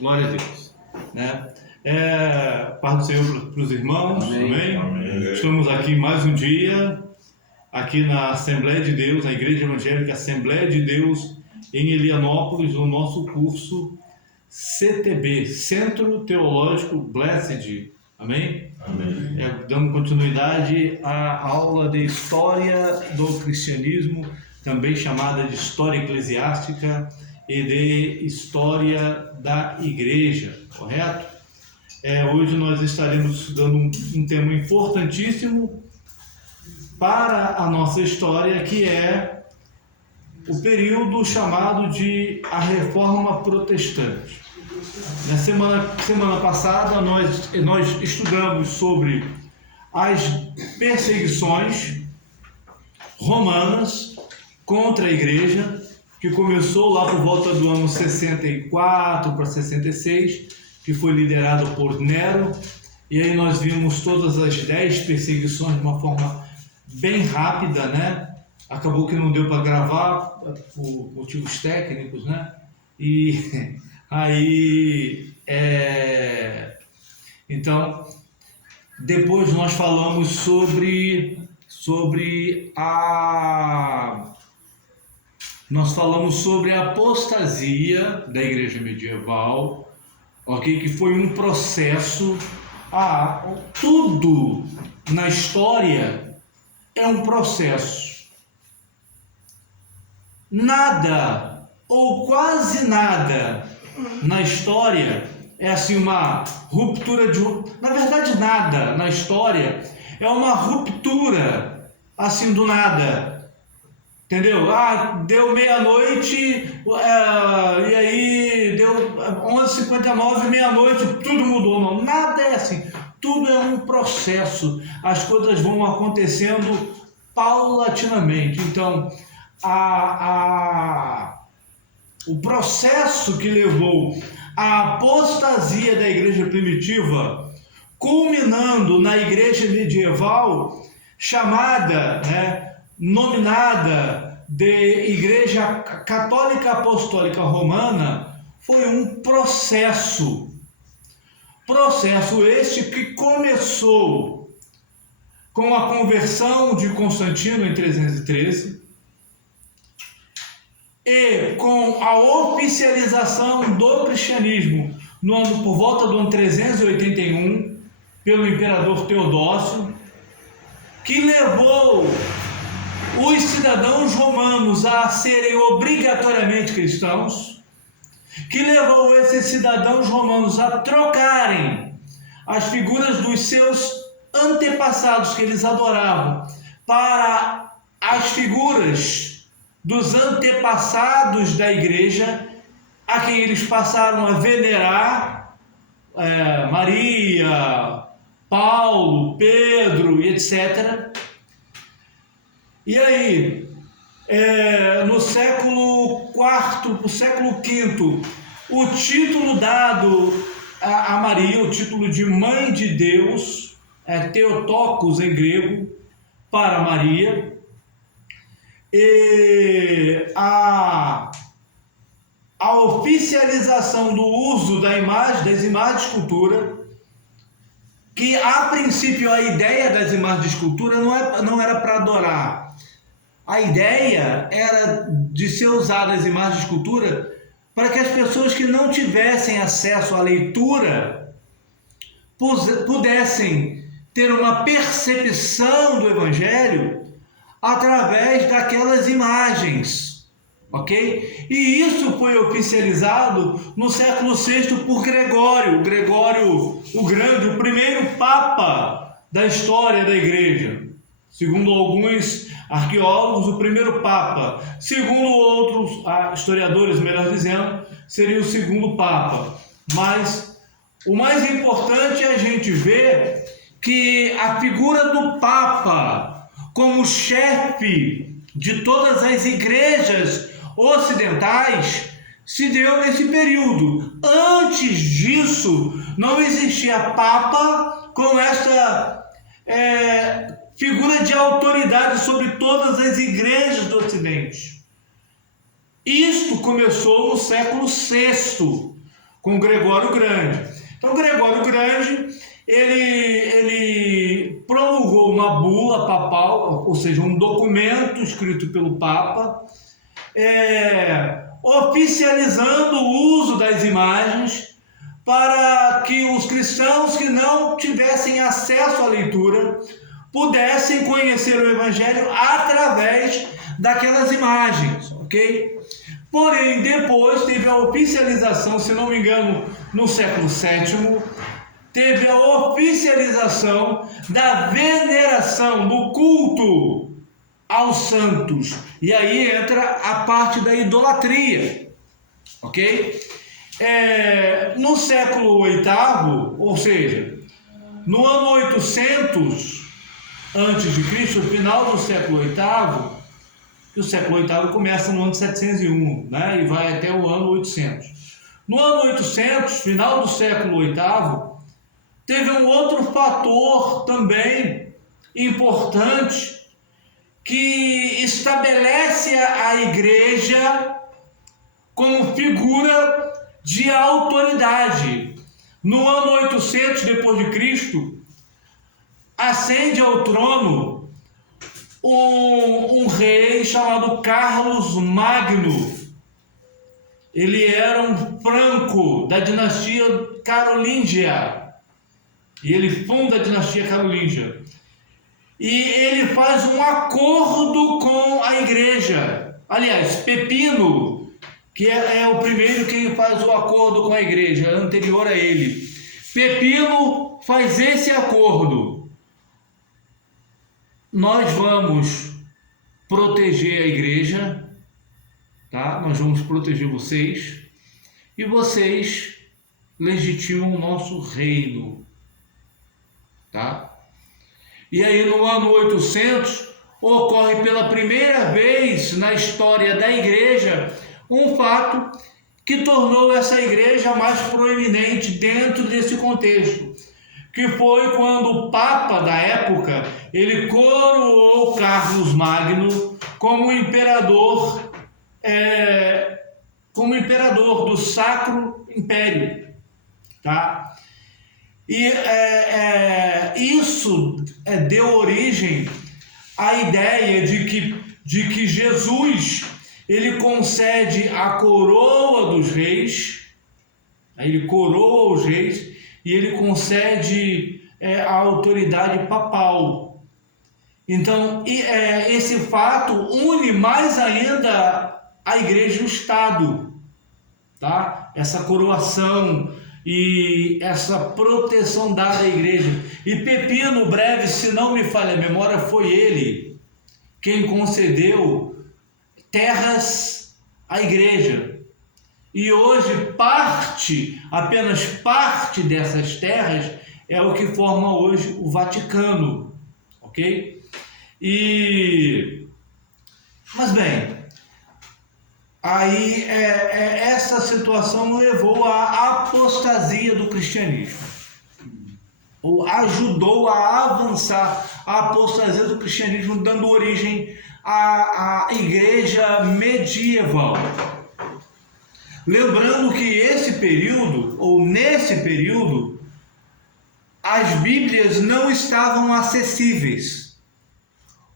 Glória a Deus. Né? Paz do Senhor para os irmãos. Amém. Amém. Estamos aqui mais um dia, aqui na Assembleia de Deus, a Igreja Evangélica Assembleia de Deus, em Elianópolis, no nosso curso CTB, Centro Teológico Blessed. Amém? Amém. Dando continuidade à aula de História do Cristianismo, também chamada de História Eclesiástica e de História da Igreja, correto? Hoje nós estaremos estudando um tema importantíssimo para a nossa história, que é o período chamado de a Reforma Protestante. Na semana passada nós estudamos sobre as perseguições romanas contra a igreja, que começou lá por volta do ano 64 para 66, que foi liderado por Nero, e aí nós vimos todas as 10 perseguições de uma forma bem rápida, né? Acabou que não deu para gravar por motivos técnicos, né? E aí, então, depois nós falamos sobre a apostasia da igreja medieval, ok? Que foi um processo. Tudo na história é um processo. Nada ou quase nada na história é assim uma ruptura na verdade, nada na história é uma ruptura assim do nada. Entendeu? Deu meia-noite, e aí deu 11h59, meia-noite, tudo mudou. Não, nada é assim. Tudo é um processo. As coisas vão acontecendo paulatinamente. Então, o processo que levou à apostasia da igreja primitiva, culminando na igreja medieval, chamada, nominada de Igreja Católica Apostólica Romana, foi um processo. Processo este que começou com a conversão de Constantino em 313 e com a oficialização do cristianismo por volta do ano 381 pelo imperador Teodósio, que levou os cidadãos romanos a serem obrigatoriamente cristãos, que levou esses cidadãos romanos a trocarem as figuras dos seus antepassados que eles adoravam para as figuras dos antepassados da igreja, a quem eles passaram a venerar, Maria, Paulo, Pedro e etc. E aí, no século IV, século V, o título dado a Maria, o título de Mãe de Deus, Theotokos em grego, para Maria, e a oficialização do uso das imagens de escultura, que a princípio a ideia das imagens de escultura não era para adorar. A ideia era de ser usada as imagens de escultura para que as pessoas que não tivessem acesso à leitura pudessem ter uma percepção do Evangelho através daquelas imagens, ok? E isso foi oficializado no século VI por Gregório o Grande, o primeiro Papa da história da Igreja. Segundo alguns arqueólogos, o primeiro Papa. Segundo outros historiadores, melhor dizendo, seria o segundo Papa. Mas o mais importante é a gente ver que a figura do Papa como chefe de todas as igrejas ocidentais se deu nesse período. Antes disso, não existia Papa com esta figura de autoridade sobre todas as igrejas do Ocidente. Isto começou no século VI, com Gregório Grande. Então, Gregório Grande, ele promulgou uma bula papal, ou seja, um documento escrito pelo Papa, oficializando o uso das imagens para que os cristãos que não tivessem acesso à leitura pudessem conhecer o Evangelho através daquelas imagens, ok? Porém, depois teve a oficialização, se não me engano, no século VII, teve a oficialização da veneração, do culto aos santos. E aí entra a parte da idolatria, ok? No século VIII, ou seja, no ano 800 antes de Cristo, final do século VIII, que o século VIII começa no ano 701, né, e vai até o ano 800. No ano 800, final do século VIII, teve um outro fator também importante que estabelece a igreja como figura de autoridade. No ano 800 depois de Cristo, ascende ao trono um rei chamado Carlos Magno. Ele era um franco da dinastia carolíngia, e ele funda a dinastia carolíngia. E ele faz um acordo com a igreja. Aliás, Pepino, que é o primeiro que faz o acordo com a igreja, anterior a ele. Pepino faz esse acordo. Nós vamos proteger a igreja, tá? Nós vamos proteger vocês, e vocês legitimam o nosso reino, tá? E aí no ano 800 ocorre pela primeira vez na história da igreja um fato que tornou essa igreja mais proeminente dentro desse contexto, que foi quando o Papa da época, ele coroou Carlos Magno como imperador do Sacro Império, tá? E isso deu origem à ideia de que Jesus, ele concede a coroa dos reis, ele coroa os reis, e ele concede a autoridade papal. Então, esse fato une mais ainda a igreja e o Estado, tá? Essa coroação e essa proteção dada à igreja. E Pepino Breve, se não me falha a memória, foi ele quem concedeu terras à igreja. E hoje apenas parte dessas terras é o que forma hoje o Vaticano, ok? Mas bem, aí essa situação levou à apostasia do cristianismo, ou ajudou a avançar a apostasia do cristianismo, dando origem à igreja medieval. Lembrando que nesse período, as Bíblias não estavam acessíveis.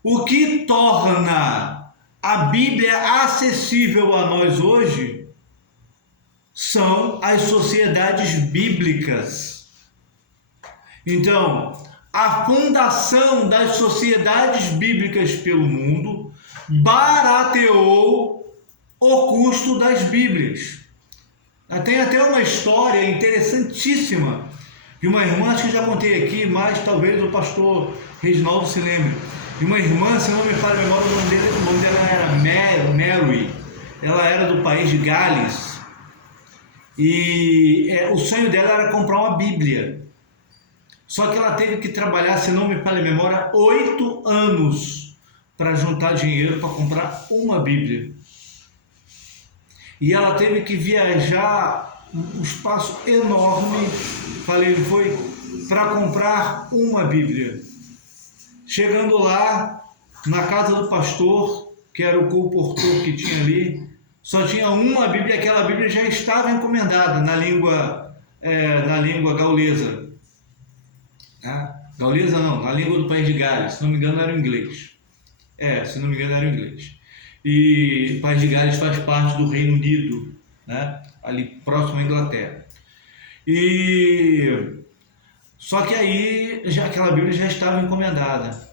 O que torna a Bíblia acessível a nós hoje são as sociedades bíblicas. Então, a fundação das sociedades bíblicas pelo mundo barateou o custo das Bíblias. Tem até uma história interessantíssima de uma irmã, acho que já contei aqui, mas talvez o pastor Reginaldo se lembre. De uma irmã, se não me falha a memória, o nome dela era Mary. Ela era do país de Gales. E o sonho dela era comprar uma Bíblia. Só que ela teve que trabalhar, se não me falha a memória, 8 anos para juntar dinheiro para comprar uma Bíblia. E ela teve que viajar um espaço enorme, foi para comprar uma Bíblia. Chegando lá, na casa do pastor, que era o comportor que tinha ali, Só tinha uma Bíblia, aquela Bíblia já estava encomendada na língua gaulesa. Tá? Gaulesa não, na língua do País de Gales, se não me engano era o inglês. Se não me engano era o inglês. E o País de Gales faz parte do Reino Unido, né? Ali próximo à Inglaterra. E só que aí aquela Bíblia já estava encomendada.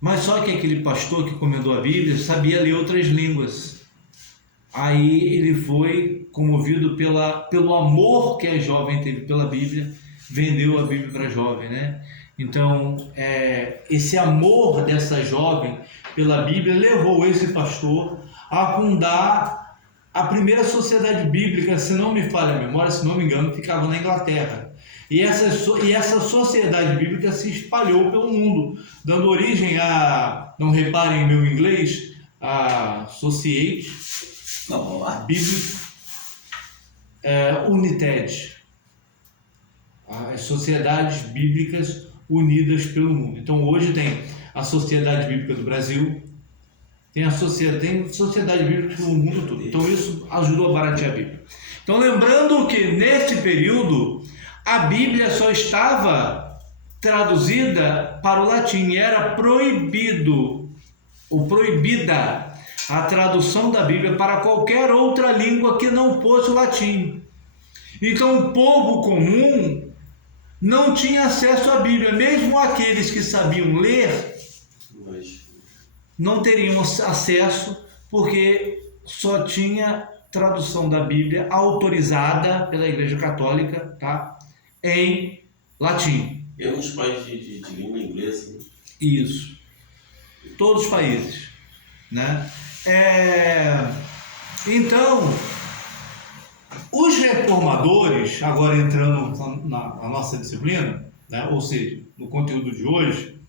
Mas só que aquele pastor que encomendou a Bíblia sabia ler outras línguas. Aí ele foi comovido pelo amor que a jovem teve pela Bíblia, vendeu a Bíblia para a jovem, né? Então, esse amor dessa jovem pela Bíblia levou esse pastor a fundar a primeira sociedade bíblica, se não me falha a memória, se não me engano, ficava na Inglaterra. E essa sociedade bíblica se espalhou pelo mundo, dando origem a, não reparem em meu inglês, a Society Biblic United, as sociedades bíblicas unidas pelo mundo. Então hoje tem a Sociedade Bíblica do Brasil, tem sociedade bíblica pelo mundo todo. Então isso ajudou a baratear a Bíblia. Então lembrando que nesse período a Bíblia só estava traduzida para o latim, era proibido ou proibida a tradução da Bíblia para qualquer outra língua que não fosse o latim. Então o povo comum não tinha acesso à Bíblia, mesmo aqueles que sabiam ler não teriam acesso, porque só tinha tradução da Bíblia autorizada pela Igreja Católica, tá? Em latim. E alguns países de língua inglesa. Isso. Todos os países, né? Então, os reformadores, agora entrando na nossa disciplina, né? Ou seja, no conteúdo de hoje,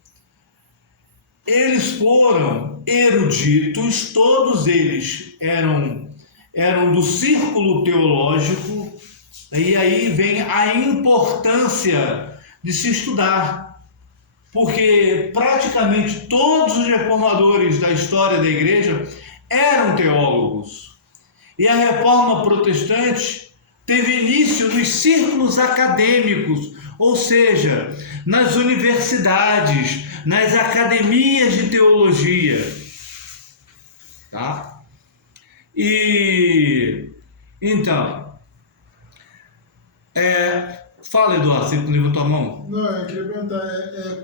eles foram eruditos, todos eles eram do círculo teológico, e aí vem a importância de se estudar, porque praticamente todos os reformadores da história da igreja eram teólogos, e a reforma protestante teve início nos círculos acadêmicos, ou seja, nas universidades, nas academias de teologia, tá? E então, fala, Eduardo, você levantou a mão? Não, eu queria perguntar,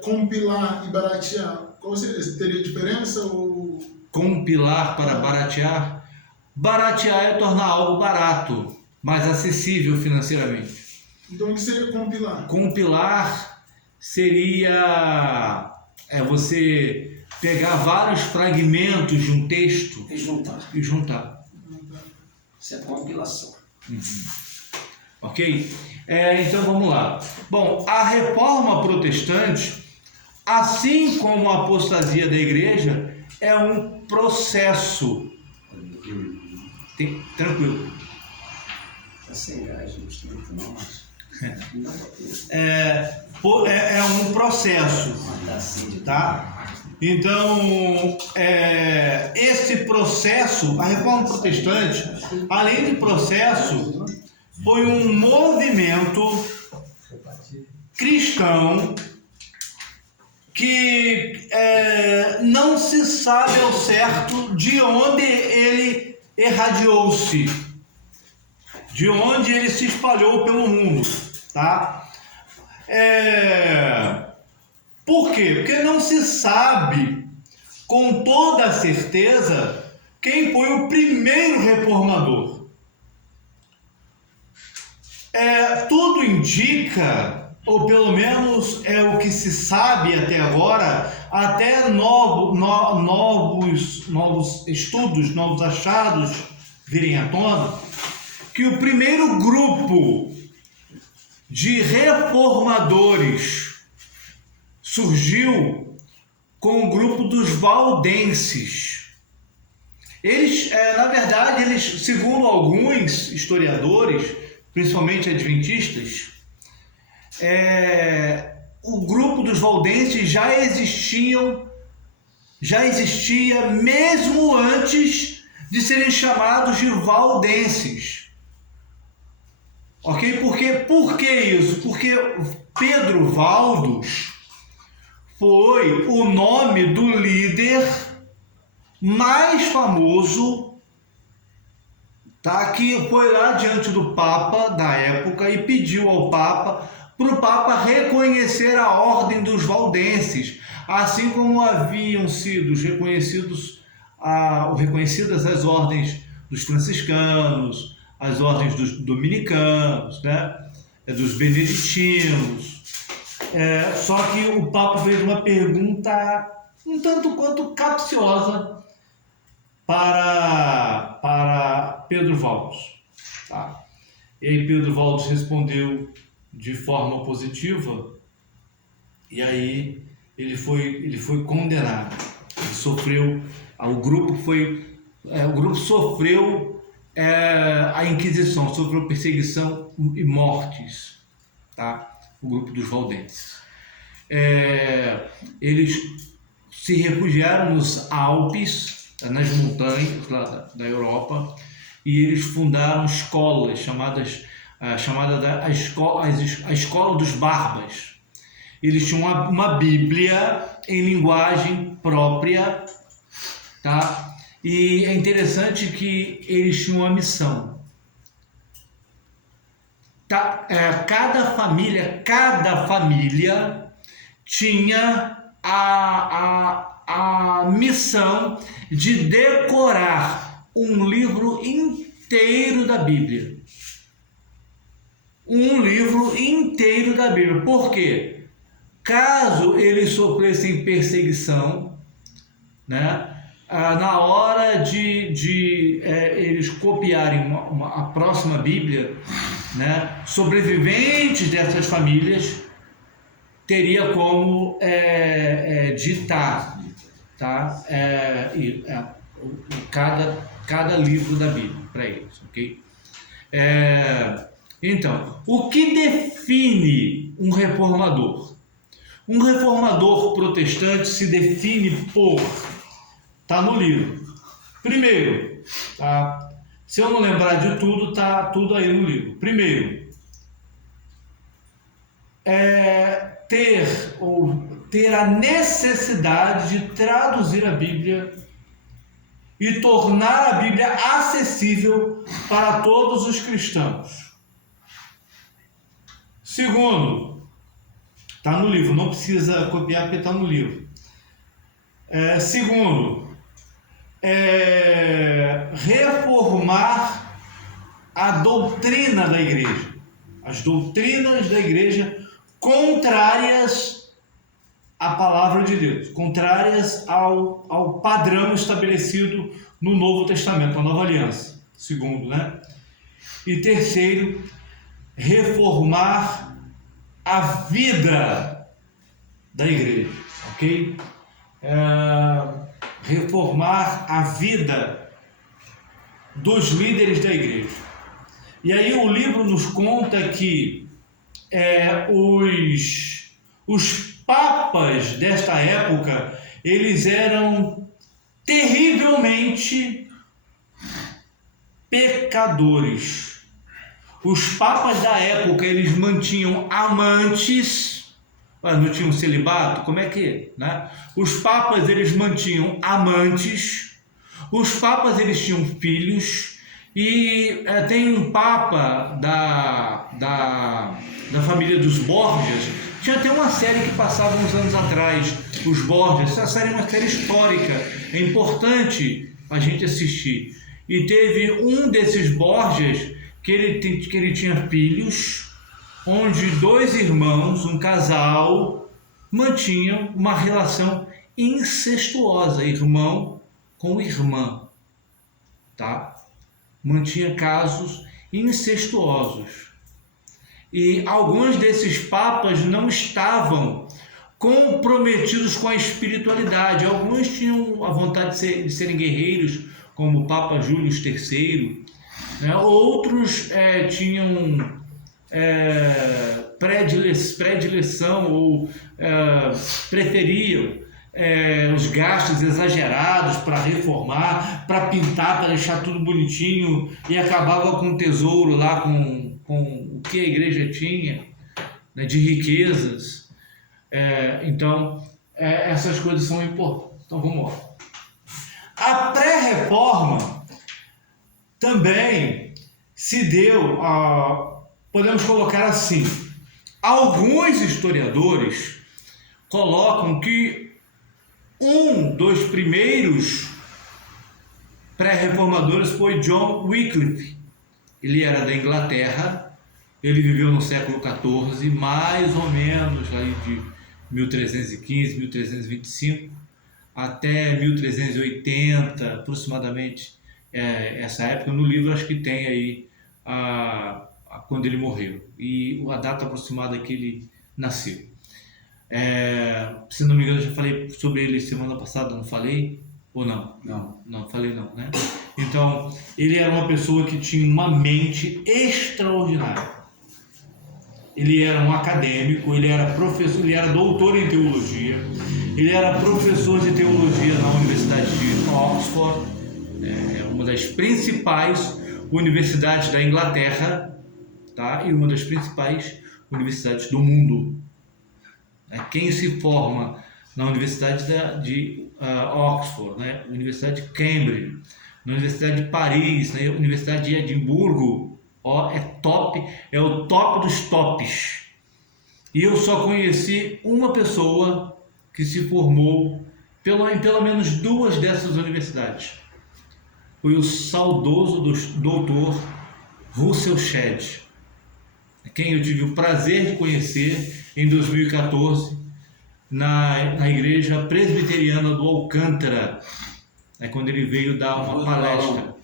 compilar e baratear, qual teria diferença? Ou... Compilar para baratear? Baratear é tornar algo barato, mais acessível financeiramente. Então o que seria compilar? Compilar seria você pegar vários fragmentos de um texto E juntar. Isso é compilação. Ok? Então vamos lá. Bom, a reforma protestante, assim como a apostasia da igreja, é um processo. Tranquilo. Tá sem gás, não precisa não, mas... É um processo, tá? Então, esse processo, a reforma protestante, além de processo, foi um movimento cristão que não se sabe ao certo de onde ele irradiou-se, de onde ele se espalhou pelo mundo, tá? Por quê? Porque não se sabe com toda certeza quem foi o primeiro reformador. Tudo indica, ou pelo menos é o que se sabe até agora, até novos estudos, novos achados virem à tona, que o primeiro grupo de reformadores surgiu com o grupo dos valdenses. Eles, na verdade, segundo alguns historiadores, principalmente adventistas, o grupo dos valdenses já existia mesmo antes de serem chamados de valdenses. Ok? Por que isso? Porque Pedro Valdos foi o nome do líder mais famoso, tá? Que foi lá diante do Papa da época e pediu ao Papa para o Papa reconhecer a ordem dos valdenses, assim como haviam sido reconhecidas as ordens dos franciscanos, as ordens dos dominicanos, né? Dos beneditinos. Só que o Papa fez uma pergunta um tanto quanto capciosa para Pedro Valdos. Tá? E aí Pedro Valdos respondeu de forma positiva, e aí ele foi condenado. Ele sofreu, o grupo sofreu a Inquisição, sofreu perseguição e mortes, tá? O grupo dos valdenses. Eles se refugiaram nos Alpes, nas montanhas lá da Europa, e eles fundaram escolas chamada a Escola dos Barbas. Eles tinham uma Bíblia em linguagem própria, tá? E é interessante que eles tinham uma missão. Tá? Cada família tinha a missão de decorar um livro inteiro da Bíblia. Um livro inteiro da Bíblia. Por quê? Caso eles sofressem perseguição, né? Na hora de eles copiarem a próxima Bíblia, né? Sobreviventes dessas famílias teria como ditar, tá? Cada livro da Bíblia para eles, ok? Então, o que define um reformador? Um reformador protestante se define por... Está no livro. Primeiro, tá? Se eu não lembrar de tudo, tá tudo aí no livro. Primeiro, ter a necessidade de traduzir a Bíblia e tornar a Bíblia acessível para todos os cristãos. Segundo, está no livro, não precisa copiar porque está no livro. Segundo, reformar a doutrina da igreja, as doutrinas da igreja contrárias à palavra de Deus, contrárias ao padrão estabelecido no Novo Testamento, na Nova Aliança. Segundo, né? E terceiro, reformar a vida da igreja, ok? Reformar a vida dos líderes da igreja. E aí o livro nos conta que os papas desta época, eles eram terrivelmente pecadores. Os papas da época, eles mantinham amantes, não tinham celibato, como é que, né? Os papas, eles mantinham amantes, os papas, eles tinham filhos, e tem um papa da família dos Borgias. Tinha até uma série que passava uns anos atrás, os Borgias. Essa série é uma série histórica, é importante a gente assistir. E teve um desses Borgias que ele tinha filhos, onde dois irmãos, um casal, mantinham uma relação incestuosa, irmão com irmã, tá? Mantinha casos incestuosos. E alguns desses papas não estavam comprometidos com a espiritualidade. Alguns tinham a vontade de serem guerreiros, como o Papa Júlio III, né? Outros tinham predileção ou preferiam os gastos exagerados para reformar, para pintar, para deixar tudo bonitinho, e acabava com o tesouro lá, com o que a igreja tinha, né, de riquezas. Então, essas coisas são importantes. Então, vamos lá. A pré-reforma também se deu, podemos colocar assim, alguns historiadores colocam que um dos primeiros pré-reformadores foi John Wycliffe. Ele era da Inglaterra, ele viveu no século XIV, mais ou menos aí de 1315, 1325 até 1380, aproximadamente, essa época. No livro acho que tem aí quando ele morreu e a data aproximada que ele nasceu. Se não me engano, eu já falei sobre ele semana passada, não falei? Ou não? Não falei não, né? Então, ele era uma pessoa que tinha uma mente extraordinária. Ele era um acadêmico, ele era professor, ele era doutor em teologia, ele era professor de teologia na Universidade de Oxford, uma das principais universidades da Inglaterra, tá? E uma das principais universidades do mundo. Quem se forma na Universidade de Oxford, né? Universidade de Cambridge, na Universidade de Paris, na Universidade de Edimburgo, é top, é o top dos tops. E eu só conheci uma pessoa que se formou em pelo menos duas dessas universidades. Foi o saudoso doutor Russell Shedd, quem eu tive o prazer de conhecer em 2014 na igreja presbiteriana do Alcântara, quando ele veio dar uma palestra.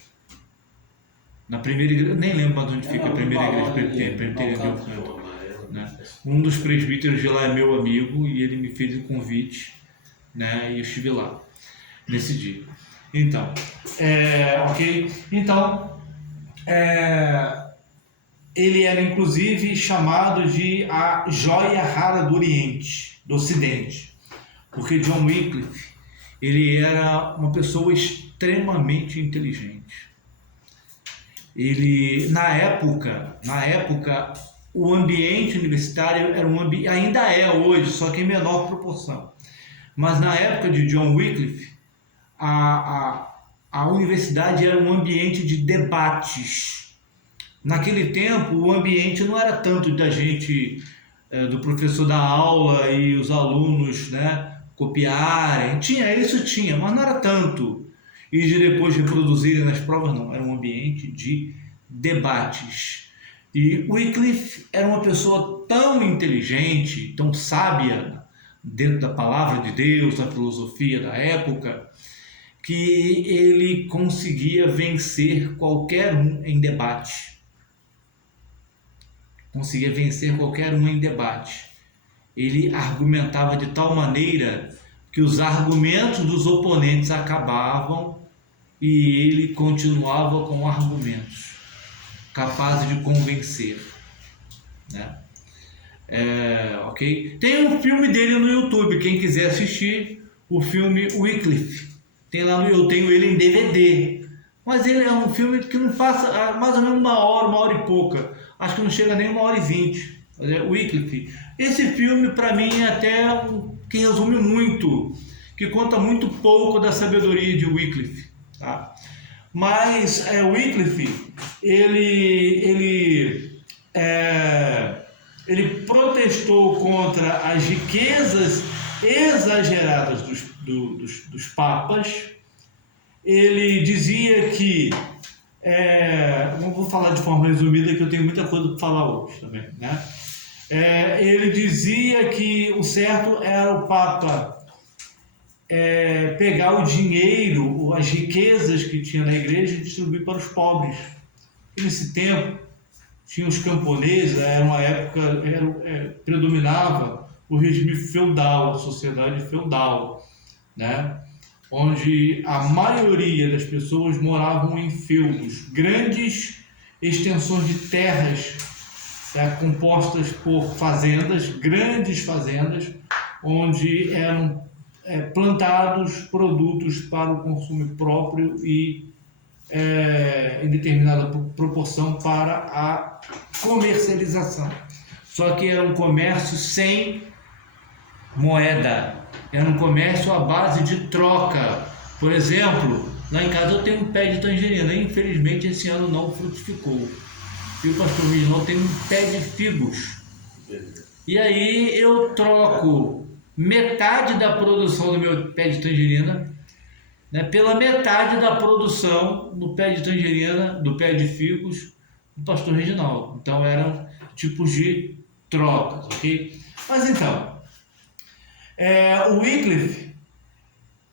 Na primeira igreja, nem lembro mais onde fica a primeira igreja presbiteriana de Alcântara, né? Um dos presbíteros de lá é meu amigo e ele me fez o convite, né? E eu estive lá nesse dia. Então, ok? Então, ele era inclusive chamado de a joia rara do Oriente, do Ocidente, porque John Wycliffe, ele era uma pessoa extremamente inteligente. Ele, na época, o ambiente universitário era um ambiente, ainda é hoje, só que em menor proporção. Mas na época de John Wycliffe, a universidade era um ambiente de debates. Naquele tempo, o ambiente não era tanto da gente, do professor da aula e os alunos, né, copiarem. Isso tinha, mas não era tanto. E de depois reproduzirem nas provas, não. Era um ambiente de debates. E Wycliffe era uma pessoa tão inteligente, tão sábia, dentro da palavra de Deus, da filosofia da época, que ele conseguia vencer qualquer um em debate. Ele argumentava de tal maneira que os argumentos dos oponentes acabavam e ele continuava com argumentos capazes de convencer, né? Ok? Tem um filme dele no YouTube, quem quiser assistir o filme Wycliffe, eu tenho ele em DVD, mas ele é um filme que não passa mais ou menos uma hora e pouca, acho que não chega nem 1h20. Wycliffe, esse filme para mim é até que resume muito, que conta muito pouco da sabedoria de Wycliffe, tá? Mas Wycliffe, ele protestou contra as riquezas exageradas dos papas. Ele dizia que, não vou falar de forma resumida, que eu tenho muita coisa para falar hoje também, né? Ele dizia que o certo era o Papa pegar o dinheiro, as riquezas que tinha na igreja e distribuir para os pobres. E nesse tempo, tinha os camponeses, era uma época, predominava o regime feudal, a sociedade feudal, né? Onde a maioria das pessoas moravam em feudos, grandes extensões de terras, compostas por fazendas, grandes fazendas, onde eram plantados produtos para o consumo próprio e em determinada proporção para a comercialização. Só que era um comércio sem moeda, era um comércio à base de troca. Por exemplo, lá em casa eu tenho um pé de tangerina, infelizmente esse ano não frutificou. E o pastor Reginaldo tem um pé de figos. E aí eu troco metade da produção do meu pé de tangerina, né, pela metade da produção do pé de tangerina, do pé de figos do pastor Reginaldo. Então eram tipos de trocas, ok? Mas então, o Wycliffe,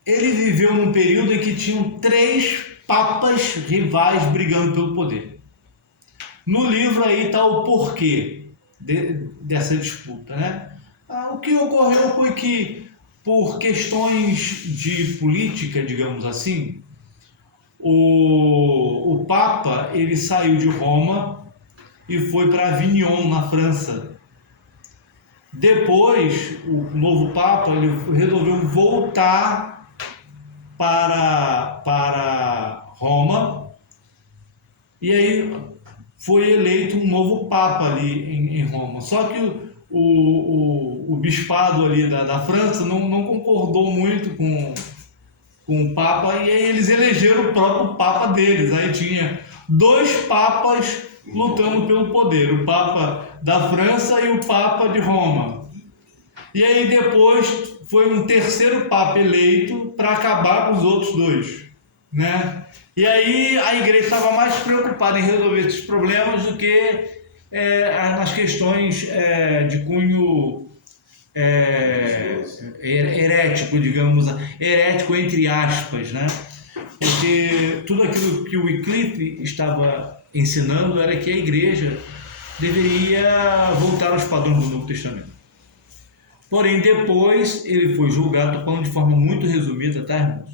ele viveu num período em que tinham 3 papas rivais brigando pelo poder. No livro aí está o porquê dessa disputa, né? O que ocorreu foi que, por questões de política, digamos assim, o Papa ele saiu de Roma e foi para Avignon, na França. Depois, o novo Papa ele resolveu voltar para Roma e aí foi eleito um novo Papa ali em Roma. Só que o bispado ali da França não concordou muito com o Papa e aí eles elegeram o próprio Papa deles. Aí tinha 2 papas lutando pelo poder, o Papa da França e o Papa de Roma. E aí depois foi um terceiro Papa eleito para acabar com os outros 2, né? E aí a igreja estava mais preocupada em resolver esses problemas do que nas questões de cunho herético, digamos, herético entre aspas, né? Porque tudo aquilo que o Wycliffe estava ensinando era que a igreja deveria voltar aos padrões do Novo Testamento. Porém, depois ele foi julgado, estou falando de forma muito resumida, tá, irmãos?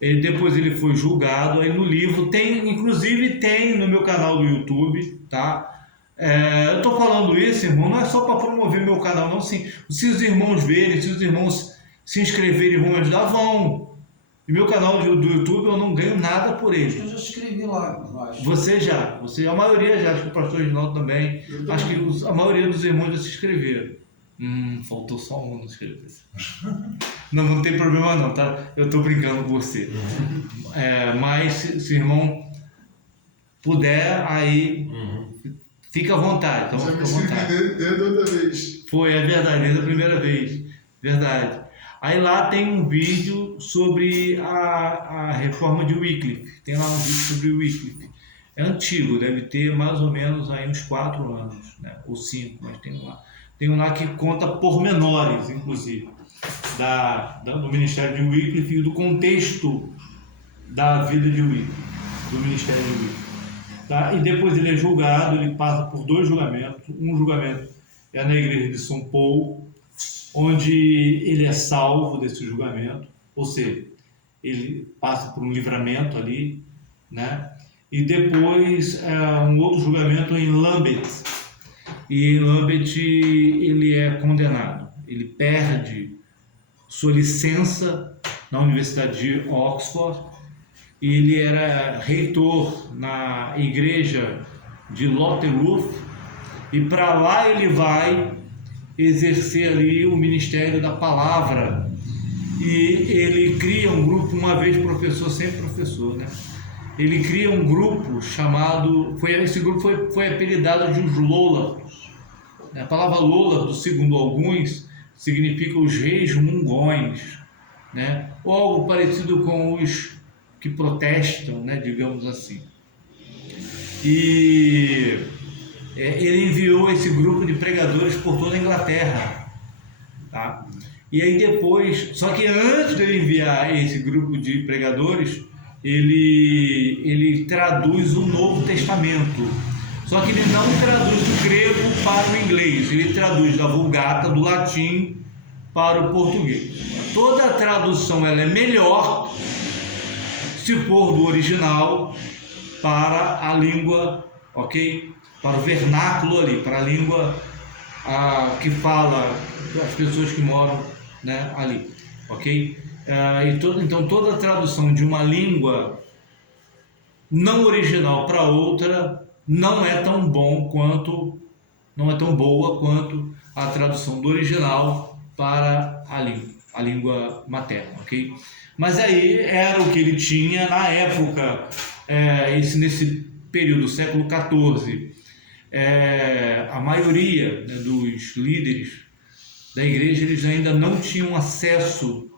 Depois ele foi julgado, aí no livro inclusive tem no meu canal do YouTube, tá? Eu estou falando isso, irmão, não é só para promover meu canal, não, sim. Se os irmãos verem, se os irmãos se inscreverem, vão me ajudar, vão. E meu canal do YouTube eu não ganho nada por ele. Eu já escrevi lá, eu acho. Você, a maioria já, acho que o pastor Reginaldo também, acho que a maioria dos irmãos já se inscreveram. Faltou só um não escrever. Não tem problema não, tá? Eu estou brincando com você. Mas se o irmão puder, aí fica à vontade. Então, já fica me à vontade. inscrevi desde outra vez. Foi, é verdade, desde a primeira vez. Verdade. Aí lá tem um vídeo sobre a reforma de Wycliffe. Tem lá um vídeo sobre o Wycliffe. É antigo, deve ter mais ou menos aí uns 4 anos, né? Ou 5, mas tem lá. Tem um lá que conta pormenores, inclusive, do ministério de Wycliffe e do contexto da vida de Wycliffe, do ministério de Wycliffe. Tá? E depois ele é julgado, ele passa por 2 julgamentos. Um julgamento é na igreja de São Paulo, onde ele é salvo desse julgamento, ou seja, ele passa por um livramento ali, né? E depois um outro julgamento em Lambeth. E em Lambeth ele é condenado, ele perde sua licença na Universidade de Oxford, e ele era reitor na igreja de Lutterworth, e para lá ele vai exercer ali o ministério da palavra, e ele cria um grupo, uma vez professor, sempre professor, né? Ele cria um grupo chamado, esse grupo foi apelidado de os Lollards. A palavra Lollard, segundo alguns, significa os reis mongóis, né? Ou algo parecido com os que protestam, né? Digamos assim. E ele enviou esse grupo de pregadores por toda a Inglaterra, tá? E aí depois, só que antes de ele enviar esse grupo de pregadores, ele traduz o Novo Testamento. Só que ele não traduz do grego para o inglês, ele traduz da Vulgata, do latim, para o português. Toda a tradução ela é melhor se for do original para a língua, ok? Para o vernáculo ali, para a língua que fala as pessoas que moram, né, ali. ok? Então toda a tradução de uma língua não original para outra não é tão boa quanto a tradução do original para a língua materna, ok? Mas aí era o que ele tinha na época, nesse período, século XIV. A maioria, né, dos líderes da igreja, eles ainda não tinham acesso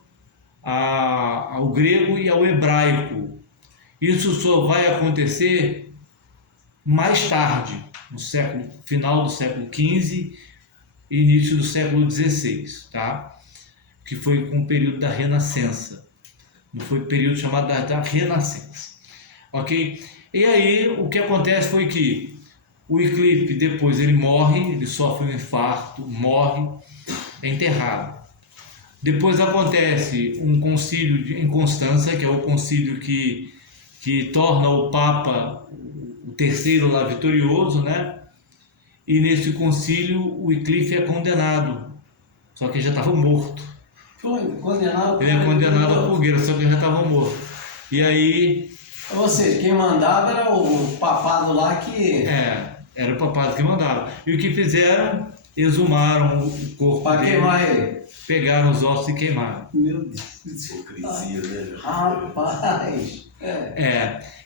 ao grego e ao hebraico. Isso só vai acontecer mais tarde, no final do século XV e início do século XVI, tá? Que foi com o período da Renascença. Não foi o período chamado da Renascença, ok? E aí o que acontece foi que o Wycliffe depois ele morre, ele sofre um infarto, morre, é enterrado. Depois acontece um concílio em Constança, que é o concílio que torna o Papa o terceiro lá vitorioso, né? E nesse concílio o Wycliffe é condenado, só que ele já estava morto. Foi condenado. Ele é condenado à fogueira, só que ele já estava morto. E aí... Ou seja, quem mandava era o papado lá que... era o papado que mandava. E o que fizeram? Exumaram o corpo para dele, queimar ele. pegaram os ossos e queimaram. Meu Deus. Hipocrisia, né? Rapaz.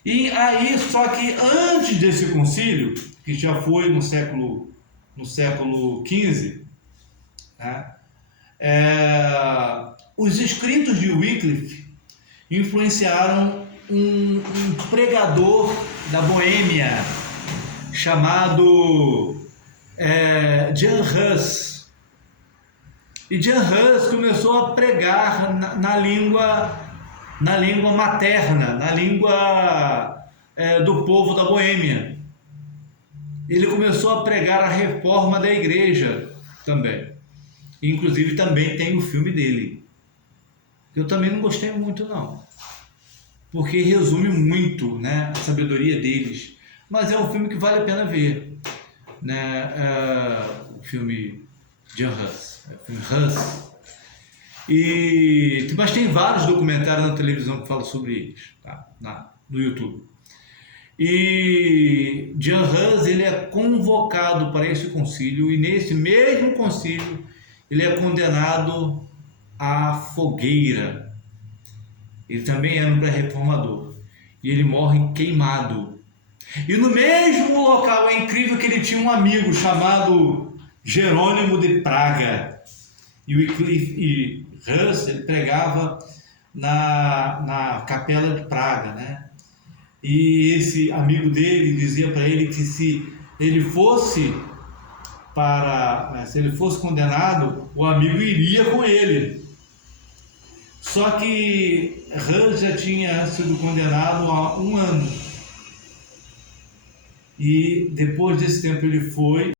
E aí, só que antes desse concílio, que já foi no século XV, né? Os escritos de Wycliffe influenciaram um pregador da Boêmia chamado Jan Hus. E Jan Hus começou a pregar na língua materna, na língua do povo da Boêmia. Ele começou a pregar a reforma da igreja também. Inclusive também tem o filme dele. Eu também não gostei muito não, porque resume muito, né, a sabedoria deles. Mas é um filme que vale a pena ver, né? O filme Jan Hus, o filme Hus. Mas tem vários documentários na televisão que falam sobre eles, tá? No YouTube. E Jan Hus, ele é convocado para esse concílio, e nesse mesmo concílio ele é condenado à fogueira. Ele também era um pré-reformador e ele morre queimado. E no mesmo local, é incrível que ele tinha um amigo chamado Jerônimo de Praga. E o Wycliffe Hus, ele pregava na capela de Praga, né? E esse amigo dele dizia para ele que se ele fosse condenado, o amigo iria com ele. Só que Hus já tinha sido condenado há 1 ano. E depois desse tempo ele foi